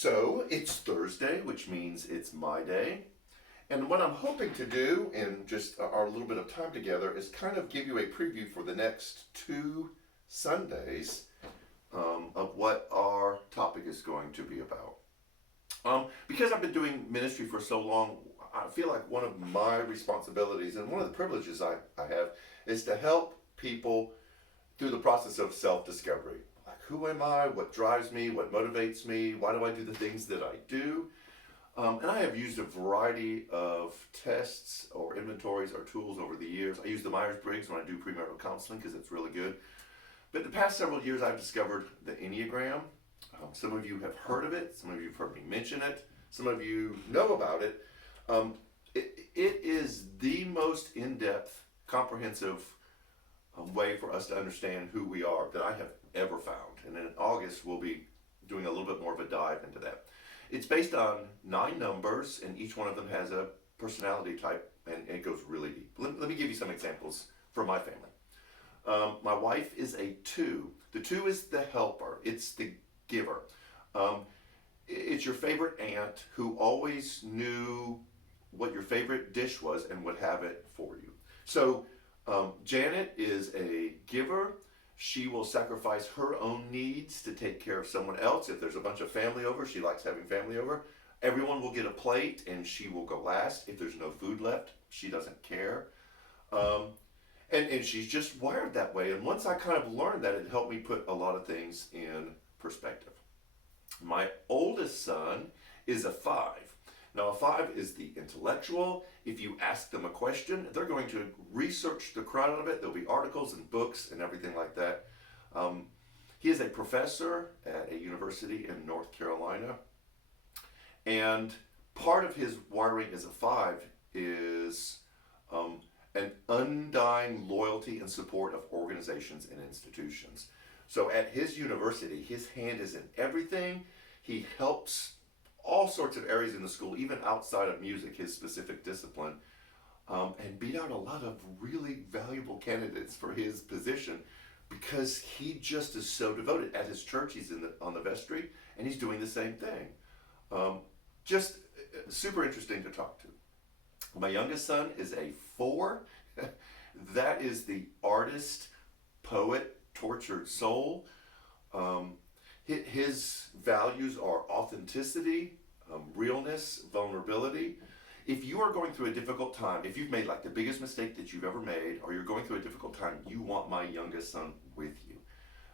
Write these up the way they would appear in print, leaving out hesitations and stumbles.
So it's Thursday, which means it's my day. And what I'm hoping to do in just our little bit of time together is kind of give you a preview for the next two Sundays of what our topic is going to be about. Because I've been doing ministry for so long, I feel like one of my responsibilities and one of the privileges I have is to help people through the process of self discovery. Like, who am I? What drives me? What motivates me? Why do I do the things that I do? And I have used a variety of tests or inventories or tools over the years. I use the Myers-Briggs when I do premarital counseling because it's really good. But the past several years, I've discovered the Enneagram. Some of you have heard of it. Some of you have heard me mention it. Some of you know about it. It is the most in-depth, comprehensive way for us to understand who we are that I have ever found. And in August, we'll be doing a little bit more of a dive into that. It's based on 9 numbers, and each one of them has a personality type, and it goes really deep. Let me give you some examples from my family. My wife is a 2. The 2 is the helper. It's the giver. It's your favorite aunt who always knew what your favorite dish was and would have it for you. So Janet is a giver. She will sacrifice her own needs to take care of someone else. If there's a bunch of family over, she likes having family over. Everyone will get a plate and she will go last. If there's no food left, she doesn't care. And she's just wired that way. And once I kind of learned that, it helped me put a lot of things in perspective. My oldest son is a 5. Now, a 5 is the intellectual. If you ask them a question, they're going to research the crowd out of it. There'll be articles and books and everything like that. He is a professor at a university in North Carolina. And part of his wiring as a 5 is an undying loyalty and support of organizations and institutions. So at his university, his hand is in everything. He helps all sorts of areas in the school, even outside of music, his specific discipline, and beat out a lot of really valuable candidates for his position because he just is so devoted. At his church, he's on the vestry, and he's doing the same thing. Just super interesting to talk to. My youngest son is a 4. That is the artist, poet, tortured soul. His values are authenticity, realness, vulnerability. If you are going through a difficult time, if you've made like the biggest mistake that you've ever made, or you're going through a difficult time, you want my youngest son with you.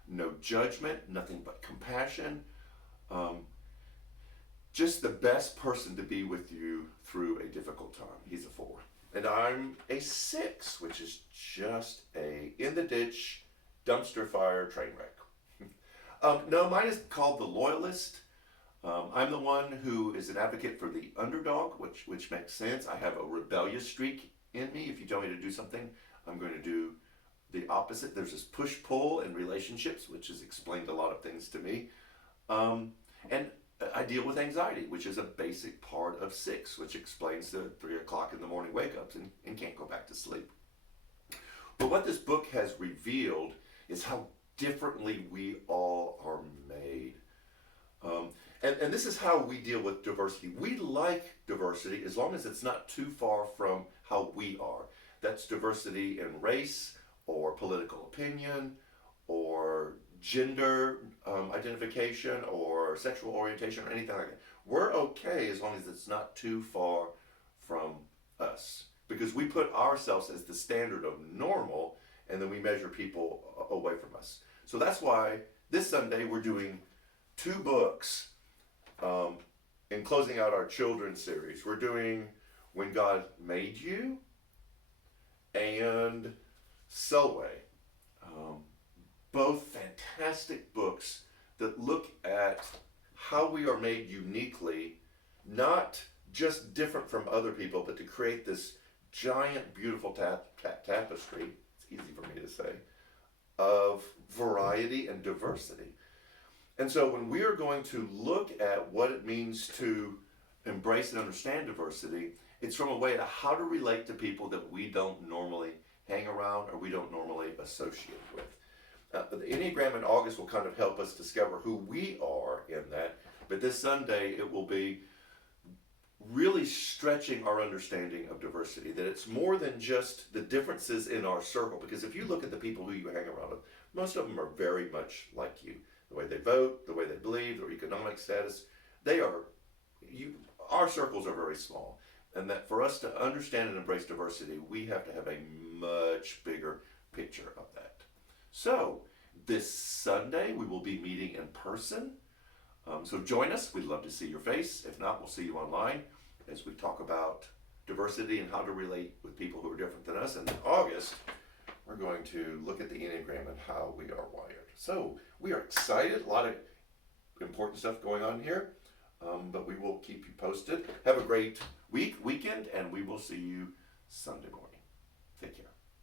No judgment, nothing but compassion. Just the best person to be with you through a difficult time. He's a 4. And I'm a 6, which is just a in the ditch, dumpster fire train wreck. No, mine is called the loyalist. I'm the one who is an advocate for the underdog, which makes sense. I have a rebellious streak in me. If you tell me to do something, I'm going to do the opposite. There's this push-pull in relationships, which has explained a lot of things to me. And I deal with anxiety, which is a basic part of 6, which explains the 3 o'clock in the morning wake-ups and can't go back to sleep. But what this book has revealed is how differently we all are made. And this is how we deal with diversity. We like diversity as long as it's not too far from how we are. That's diversity in race or political opinion or gender identification or sexual orientation or anything like that. We're okay as long as it's not too far from us, because we put ourselves as the standard of normal and then we measure people away from us. So that's why this Sunday we're doing 2 books in closing out our children's series. We're doing When God Made You and Selway. Both fantastic books that look at how we are made uniquely, not just different from other people, but to create this giant, beautiful tapestry, it's easy for me to say, of variety and diversity. And so when we are going to look at what it means to embrace and understand diversity, it's from a way to how to relate to people that we don't normally hang around or we don't normally associate with. The Enneagram in August will kind of help us discover who we are in that. But this Sunday, it will be really stretching our understanding of diversity, that it's more than just the differences in our circle. Because if you look at the people who you hang around with, most of them are very much like you. The way they vote, the way they believe, their economic status, they are, our circles are very small. And that for us to understand and embrace diversity, we have to have a much bigger picture of that. So, this Sunday, we will be meeting in person. So join us. We'd love to see your face. If not, we'll see you online as we talk about diversity and how to relate with people who are different than us. And in August, we're going to look at the Enneagram and how we are wired. So we are excited. A lot of important stuff going on here. But we will keep you posted. Have a great weekend, and we will see you Sunday morning.